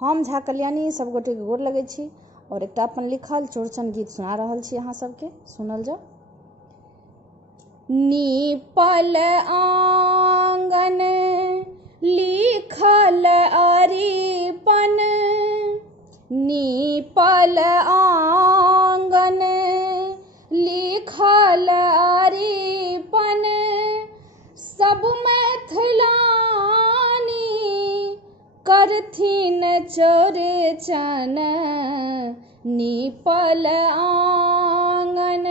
हम झा कल्याणी सब गोटे के गोर लगै छी और एकटा अपन लिखल चौड़चन गीत सुना रहल छी अहाँ सबके। सुनल जाओ। नीपल आंगन लिखल अरिपन, नीपल आंगन लिखल अरिपन, सब मैथिलानी करथिन चौड़चन। नीपल आंगन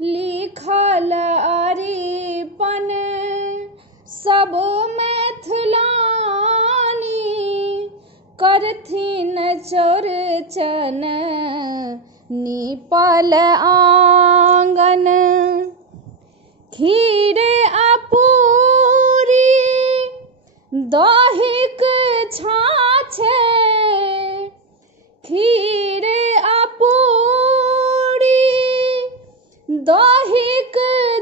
लिखल अरिपन, सब मैथिलानी करथिन चौड़चन। नीपल आंगन खीर आ पूरी दहीक छाछे, खीर आ पूरी दहीक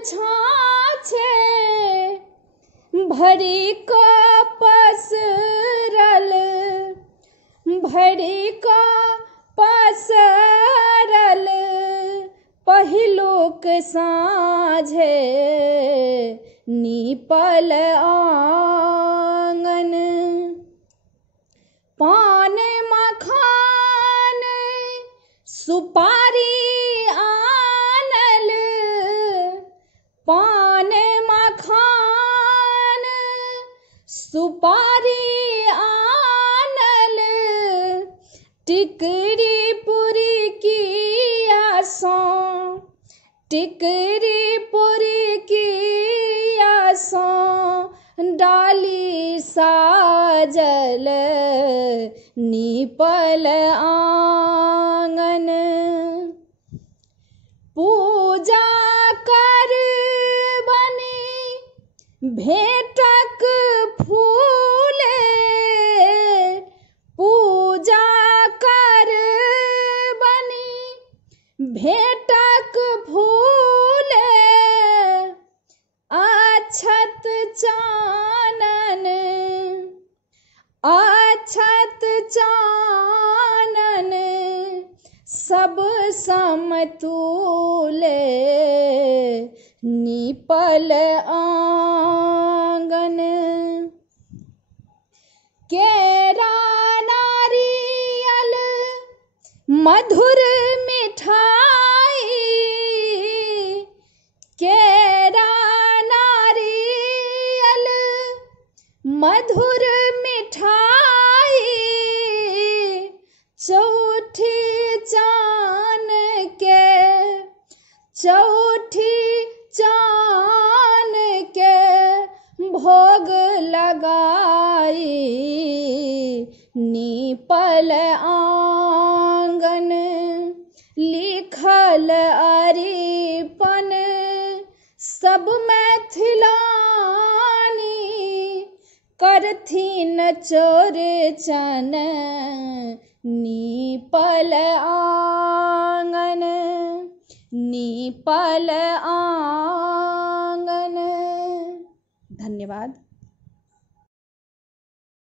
छाछे, भरी कऽ पसरल, भरी कऽ पसरल पहिलुक साँझे। नीपल आंगन पान मखान सुपारी आनल, पान मखान सुपारी आनल, टिकरी पुरी की आसों, टिकरी पुरी की आसों डाली साजल। नीपल आंगन पूजा करबनि भेंटक फूले, पूजा करबनि भेंटक फूले, अक्षत चानन, अक्षत चानन सब समतुले। नीपल आंगन केरा नारियल मधुर मिठाई, केरा नारियल मधुर मिठाई, चौठी चान के, चौठी चान के भोग लगाई। नीपल आंगन लिखल अरिपन, सब मैथिलानी करथिन चौड़चन। नीपल आंगन, नीपल आंगन। धन्यवाद।